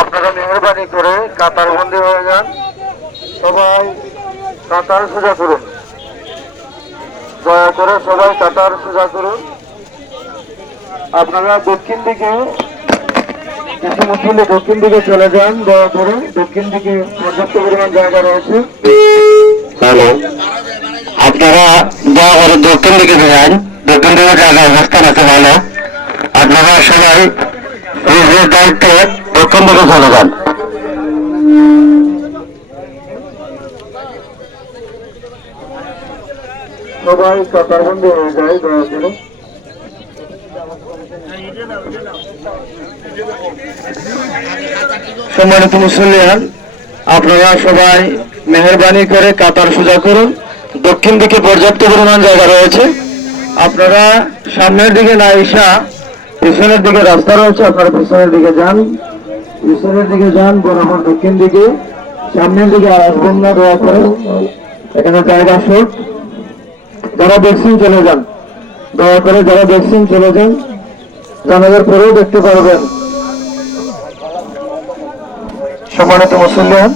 আপনারা মেহরবানি করে কাতার বন্দী হয়ে যান। সবাই কাতার সোজা করুন, দয়া করে সবাই কাতার সোজা করুন। আপনারা দক্ষিণ দিকে কিছু মুসলিম দক্ষিণ দিকে চলে যান, দয়া করে দক্ষিণ দিকে পর্যাপ্ত পরিমাণ জায়গা রয়েছে। হ্যালো, আপনারা দয়া করে দক্ষিণ দিকে যান, দক্ষিণ দিকে জায়গা অবস্থান আছে ভালো। আপনারা সবাই নিজের দায়িত্বে দক্ষিণ দিকে চলে যান। সবাই কাতারবন্দি হয়ে যায় দয়া করে। সম্মানিত মুসলিয়ান, আপনারা সবাই মেহরবানি করে কাতার সোজা করুন। দক্ষিণ দিকে পর্যাপ্ত পরিমাণ জায়গা রয়েছে। আপনারা সামনের দিকে না এসা পিছনের দিকে রাস্তা রয়েছে, আপনারা পিছনের দিকে যান, পিছনের দিকে যান বরাবর দক্ষিণ দিকে। সামনের দিকে আর আসবেন না দয়া করে, এখানে জায়গা শর্ট। যারা দেখছেন চলে যান, দয়া করে যারা দেখছেন চলে যান, জানাজার পরেও দেখতে পারবেন। সম্মানিত মুসলিম